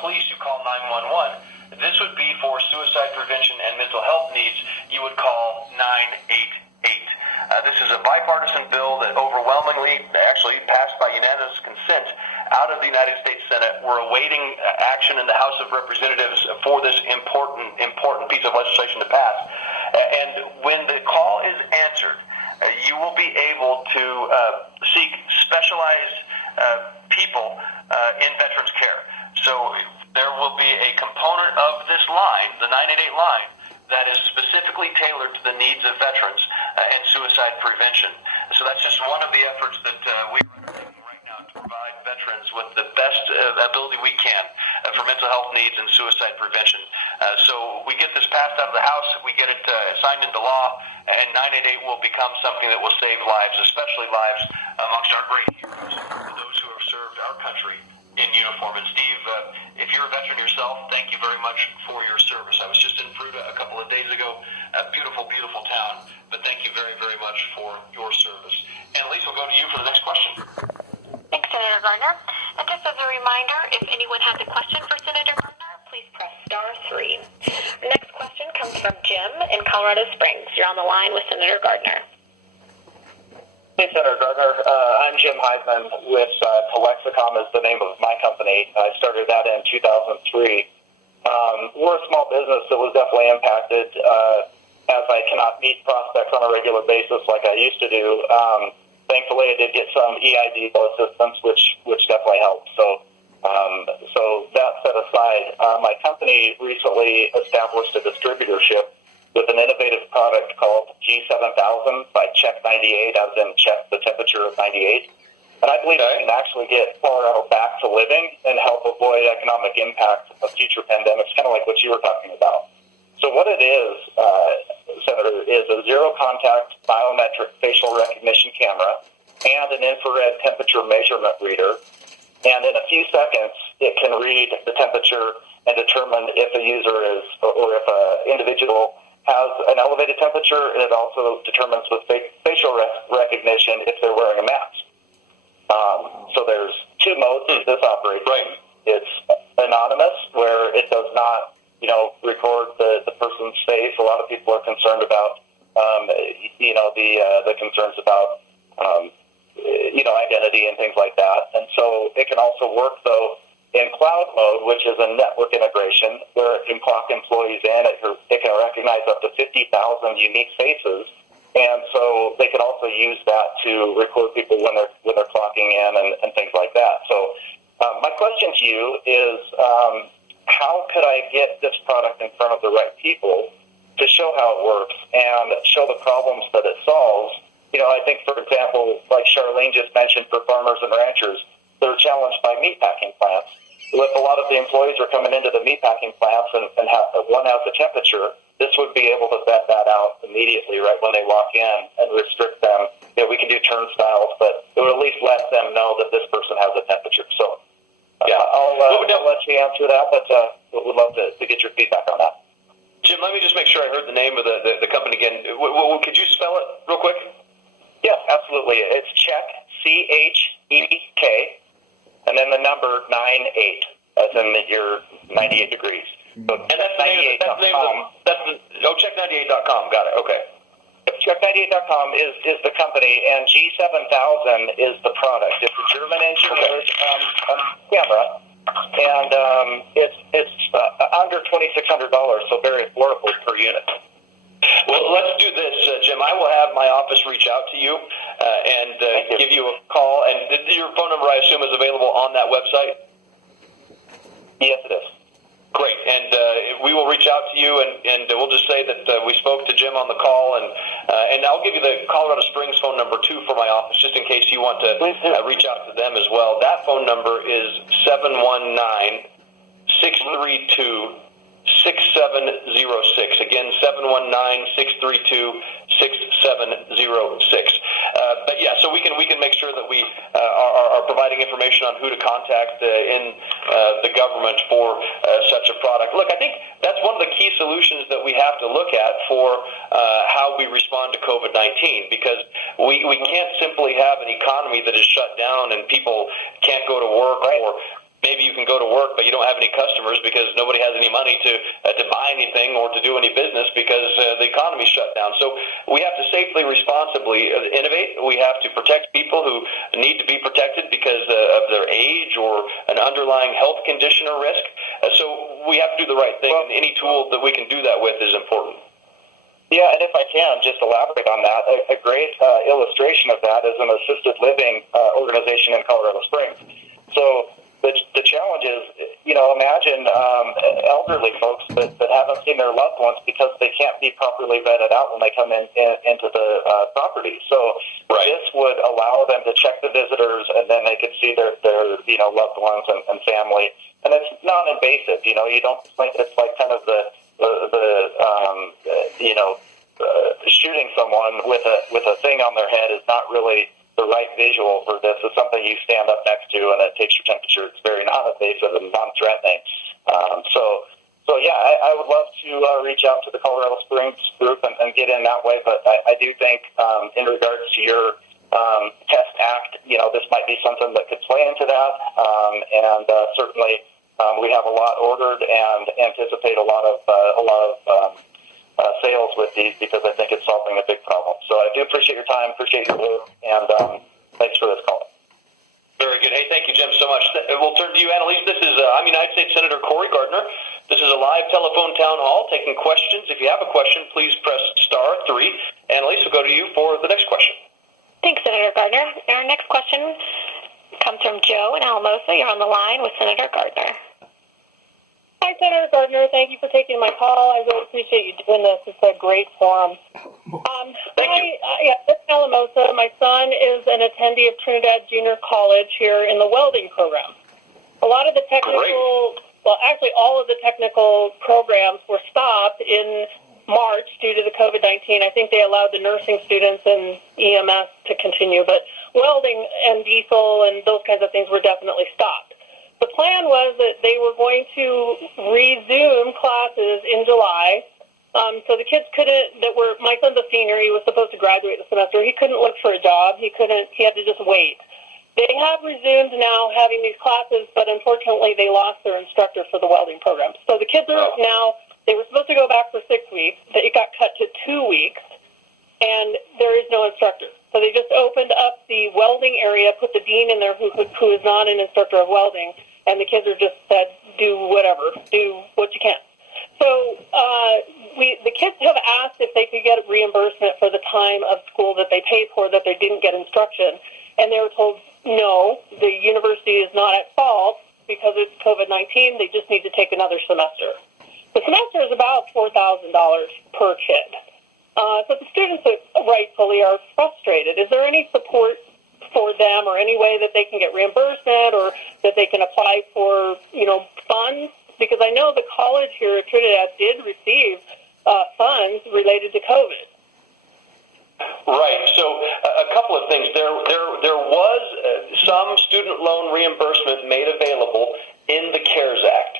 police, you call 911. This would be for suicide prevention and mental health needs. You would call 988. This is a bipartisan bill that overwhelmingly, actually passed by unanimous consent out of the United States Senate. We're awaiting action in the House of Representatives for this important piece of legislation to pass. And when the call is answered, you will be able to seek specialized people in veterans care. So there will be a component of this line, the 988 line, that is specifically tailored to the needs of veterans and suicide prevention. So that's just one of the efforts that we are undertaking right now to provide veterans with the best ability we can for mental health needs and suicide prevention. So we get this passed out of the House, we get it signed into law, and 988 will become something that will save lives, especially lives amongst our great heroes, those who have served our country in uniform. And Steve, if you're a veteran yourself, thank you very much for your service. I was just in Fruita a couple of days ago, a beautiful, beautiful town, but thank you very, very much for your service. And Elise, we'll go to you for the next question. Thanks, Senator Gardner. And just as a reminder, if anyone has a question for Senator Gardner, please press *3. The next question comes from Jim in Colorado Springs. You're on the line with Senator Gardner. Hey, Senator Gardner. I'm Jim Heisman with Telexicom is the name of my company. I started that in 2003. We're a small business that was definitely impacted as I cannot meet prospects on a regular basis like I used to do. Thankfully, I did get some EID assistance, which definitely helped. So that set aside, my company recently established a distributorship with an innovative product called G7000 by Check 98, as in check the temperature of 98. And I believe it can actually get Colorado back to living and help avoid economic impact of future pandemics, kind of like what you were talking about. So what it is, Senator, is a zero-contact biometric facial recognition camera and an infrared temperature measurement reader. And in a few seconds, it can read the temperature and determine if a user is, or if an individual has an elevated temperature, and it also determines with facial recognition if they're wearing a mask. So there's two modes this operates. Right. It's anonymous, where it does not, record the person's face. A lot of people are concerned about, the concerns about, identity and things like that. And so it can also work, though, in cloud mode, which is a network integration, where it can clock employees in. It can recognize up to 50,000 unique faces, and so they can also use that to record people when they're clocking in and things like that. So my question to you is, how could I get this product in front of the right people to show how it works and show the problems that it solves? I think, for example, like Charlene just mentioned, for farmers and ranchers, they're challenged by meatpacking plants. If a lot of the employees are coming into the meatpacking plants and one has a temperature, this would be able to vet that out immediately right when they walk in and restrict them. We can do turnstiles, but it would at least let them know that this person has a temperature. So I'll let you answer that, but would love to get your feedback on that. Jim, let me just make sure I heard the name of the company again. Could you spell it real quick? Yes, absolutely. It's Check, CHEK, and then the number 98, as in your 98 degrees. So, and that's the name of check98.com. Got it. Okay. Check98.com is the company, and G7000 is the product. It's a German engineered camera, and it's under $2,600, so very affordable per unit. Well, let's do this, Jim. I will have my office reach out to you and give you a call. And your phone number, I assume, is available on that website? Yes, it is. Great. And we will reach out to you, and we'll just say that we spoke to Jim on the call. And I'll give you the Colorado Springs phone number, too, for my office, just in case you want to reach out to them as well. That phone number is 719-632-6706. Again, 719-632-6706. But yeah, so we can make sure that we are providing information on who to contact in the government for such a product. Look, I think that's one of the key solutions that we have to look at for how we respond to COVID-19, because we can't simply have an economy that is shut down and people can't go to work or maybe you can go to work, but you don't have any customers because nobody has any money to buy anything or to do any business because the economy's shut down. So we have to safely, responsibly innovate. We have to protect people who need to be protected because of their age or an underlying health condition or risk. So we have to do the right thing, and any tool that we can do that with is important. Yeah, and if I can just elaborate on that, a great illustration of that is an assisted living organization in Colorado Springs. So the challenge is, imagine elderly folks that haven't seen their loved ones because they can't be properly vetted out when they come into the property. So this would allow them to check the visitors, and then they could see their loved ones and family. And it's non-invasive. You don't think it's like kind of shooting someone with a thing on their head is not really the right visual for this. Is something you stand up next to and it takes your temperature. It's very non-invasive and non-threatening. So I would love to reach out to the Colorado Springs group and get in that way. But I do think in regards to your Test Act, this might be something that could play into that. And certainly we have a lot ordered and anticipate a lot of sales with these because I think it's solving a big problem. So I do appreciate your time, appreciate your work, and thanks for this call. Very good. Hey, thank you, Jim, so much. We'll turn to you, Annalise. This is I'm United States Senator Cory Gardner. This is a live telephone town hall taking questions. If you have a question, please press *3. Annalise, we'll go to you for the next question. Thanks, Senator Gardner. Our next question comes from Joe in Alamosa. You're on the line with Senator Gardner. Hi, Senator Gardner. Thank you for taking my call. I really appreciate you doing this. It's a great forum. Thank you. This is Alamosa. My son is an attendee of Trinidad Junior College here in the welding program. A lot of the all of the technical programs were stopped in March due to the COVID-19. I think they allowed the nursing students and EMS to continue, but welding and diesel and those kinds of things were definitely stopped. The plan was that they were going to resume classes in July. So the kids my son's a senior, he was supposed to graduate the semester. He couldn't look for a job. He had to just wait. They have resumed now having these classes, but unfortunately they lost their instructor for the welding program. So the kids are now, they were supposed to go back for 6 weeks. It got cut to 2 weeks, and there is no instructor. So they just opened up the welding area, put the dean in there who is not an instructor of welding, and the kids are just said, do whatever, do what you can. So the kids have asked if they could get reimbursement for the time of school that they paid for that they didn't get instruction, and they were told, no, the university is not at fault because it's COVID-19. They just need to take another semester. The semester is about $4,000 per kid. So the students rightfully are frustrated. Is there any support for them or any way that they can get reimbursement or that they can apply for, funds? Because I know the college here at Trinidad did receive funds related to COVID. Right. So a couple of things. There was some student loan reimbursement made available in the CARES Act.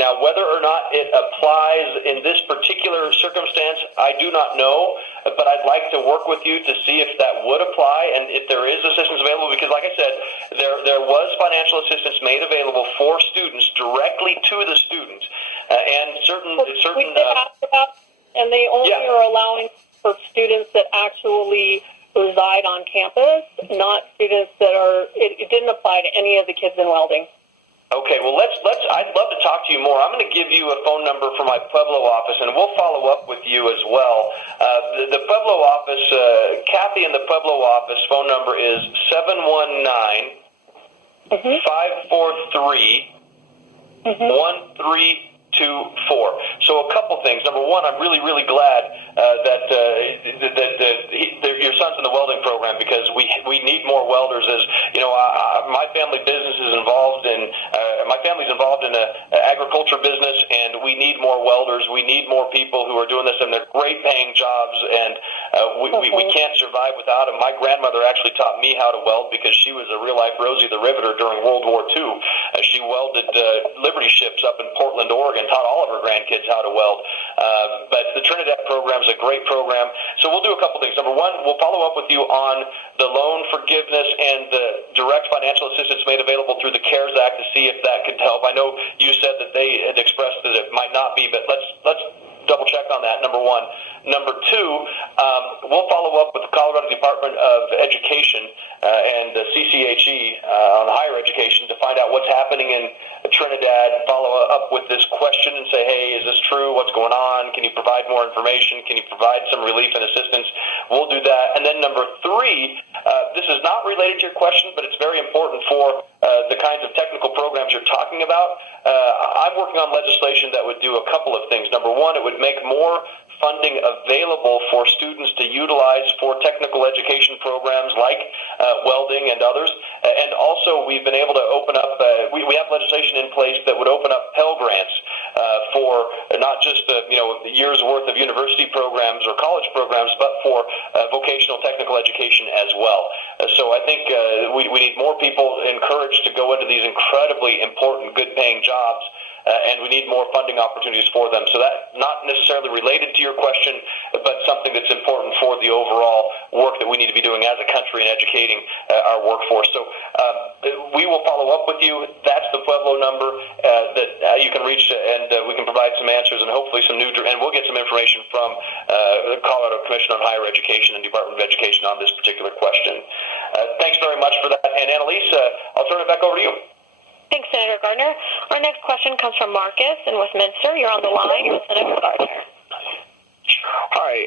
Now, whether or not it applies in this particular circumstance, I do not know, but I'd like to work with you to see if that would apply and if there is assistance available, because like I said, there was financial assistance made available for students directly to the students, and certain we did ask about, and they only are allowing for students that actually reside on campus, not students that are, it didn't apply to any of the kids in welding. Okay, well, I'd love to talk to you more. I'm going to give you a phone number for my Pueblo office, and we'll follow up with you as well. The Pueblo office, Kathy in the Pueblo office phone number is 719-543-1324. So a couple things. Number one, I'm really, really glad that your son's in the welding program, because we need more welders. As you know, my family business is involved in my family's involved in an agriculture business, and we need more welders. We need more people who are doing this, and they're great paying jobs, and we can't survive without them. My grandmother actually taught me how to weld because she was a real life Rosie the Riveter during World War II. She welded Liberty ships up in Portland, Oregon. taught all of her grandkids how to weld. But the Trinidad program is a great program. So we'll do a couple things. Number one, we'll follow up with you on the loan forgiveness and the direct financial assistance made available through the CARES Act to see if that could help. I know you said that they had expressed that it might not be, but let's double check on that, number one. Number two, we'll follow up with the Colorado Department of Education and the CCHE on higher education to find out what's happening in Trinidad, follow up with this question and say, hey, is this true? What's going on? Can you provide more information? Can you provide some relief and assistance? We'll do that. And then number three, this is not related to your question, but it's very important for the kinds of technical programs you're talking about. I'm working on legislation that would do a couple of things. Number one, it would make more funding available for students to utilize for technical education programs like welding and others. And also, we've been able to open up, we have legislation in place that would open up Pell Grants for not just the year's worth of university programs or college programs, but for vocational technical education as well. So I think we need more people encouraged to go into these incredibly important, good-paying jobs. And we need more funding opportunities for them. So that not necessarily related to your question, but something that's important for the overall work that we need to be doing as a country in educating our workforce. So we will follow up with you. That's the Pueblo number that you can reach, and we can provide some answers and hopefully some new, and we'll get some information from the Colorado Commission on Higher Education and Department of Education on this particular question. Thanks very much for that. And Annalise, I'll turn it back over to you. Thanks, Senator Gardner. Our next question comes from Marcus in Westminster. You're on the line with Senator Gardner. Hi,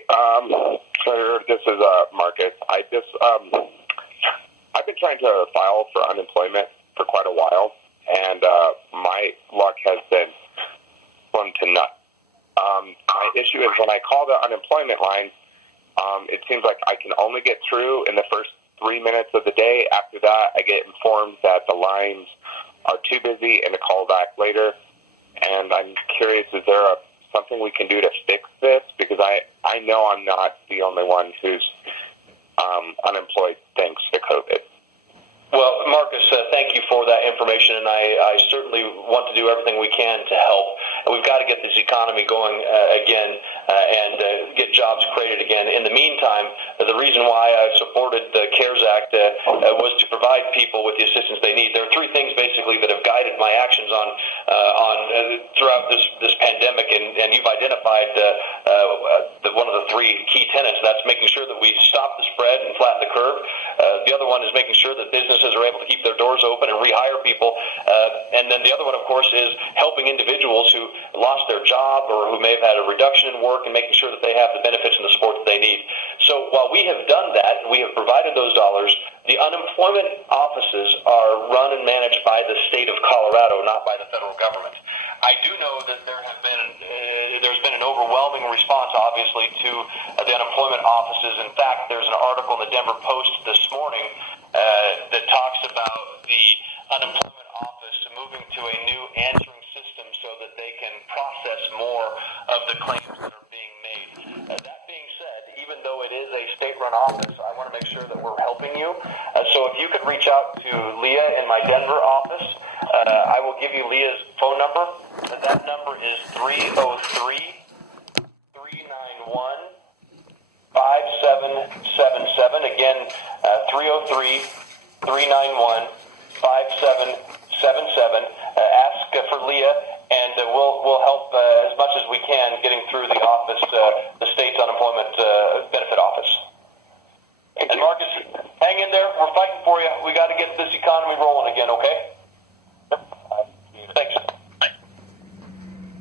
Senator. This is Marcus. I've been trying to file for unemployment for quite a while, and my luck has been slim to none. My issue is when I call the unemployment line, it seems like I can only get through in the first 3 minutes of the day. After that, I get informed that the lines are too busy and to call back later. And I'm curious, is there something we can do to fix this? Because I know I'm not the only one who's unemployed thanks to COVID. Well, Marcus, thank you for that information, and I certainly want to do everything we can to help. We've got to get this economy going again and get jobs created again. In the meantime, the reason why I supported the CARES Act was to provide people with the assistance they need. There are three things basically that have guided my actions on throughout this pandemic, and you've identified one of the three key tenets. That's making sure that we stop the spread and flatten the curve. The other one is making sure that businesses are able to keep their doors open and rehire people. And then the other one, of course, is helping individuals who lost their job or who may have had a reduction in work and making sure that they have the benefits and the support that they need. So while we have done that, we have provided those dollars, the unemployment offices are run and managed by the state of Colorado, not by the federal government. I do know that there's been an overwhelming response, obviously, to the unemployment offices. In fact, there's an article in the Denver Post this morning that talks about the unemployment office moving to a new answering system so that they can process more of the claims that are being made. That being said, even though it is a state-run office, I want to make sure that we're helping you. So if you could reach out to Leah in my Denver office, I will give you Leah's phone number. That number is 303-391-5777. Again, 303-391-5777. Ask for Leah, and we'll help as much as we can getting through the office, the state's unemployment benefit office. And Marcus, hang in there. We're fighting for you. We got to get this economy rolling again, okay? Thanks.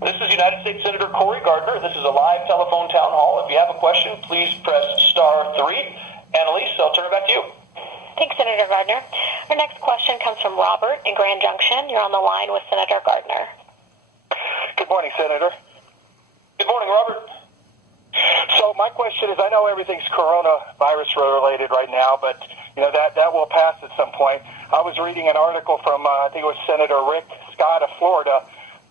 This is United States Senator Cory Gardner. This is a live telephone town hall. If you have a question, please press *3. Annalise, I'll turn it back to you. Thanks, Senator Gardner. Our next question comes from Robert in Grand Junction. You're on the line with Senator Gardner. Good morning, Senator. Good morning, Robert. So my question is, I know everything's coronavirus related right now, but that will pass at some point. I was reading an article from I think it was Senator Rick Scott of Florida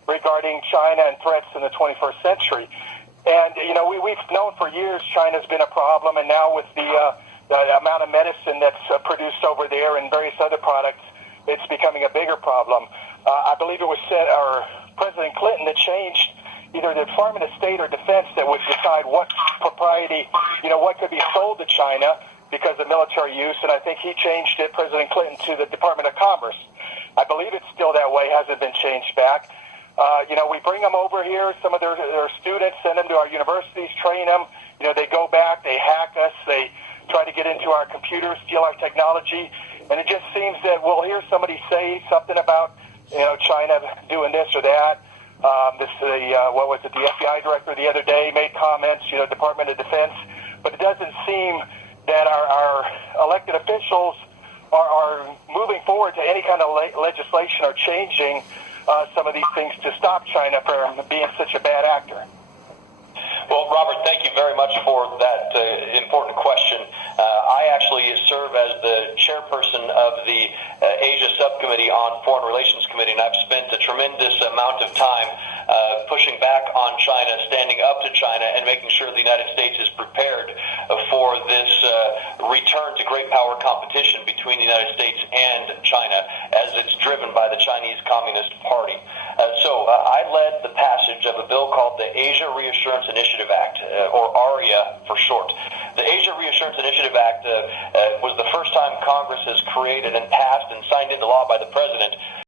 regarding China and threats in the 21st century. And we've known for years China's been a problem, and now with the amount of medicine that's produced over there and various other products, it's becoming a bigger problem. I believe it was President Clinton that changed either the Department of State or Defense that would decide what propriety, what could be sold to China because of military use, and I think he changed it, President Clinton, to the Department of Commerce. I believe it's still that way, hasn't been changed back. We bring them over here, some of their students, send them to our universities, train them. They go back, they hack us, they try to get into our computers, steal our technology, and it just seems that we'll hear somebody say something about, China doing this or that. The FBI director the other day made comments, Department of Defense, but it doesn't seem that our elected officials are moving forward to any kind of legislation or changing some of these things to stop China from being such a bad actor. Well, Robert, thank you very much for that important question. I actually serve as the chairperson of the Asia Subcommittee on Foreign Relations Committee, and I've spent a tremendous amount of time pushing back on China, standing up to China, and making sure the United States is prepared for this return to great power competition between the United States and China, as it's driven by the Chinese Communist Party. So I led the passage of a bill called the Asia Reassurance Initiative Act, or ARIA for short. The Asia Reassurance Initiative Act was the first time Congress has created and passed and signed into law by the President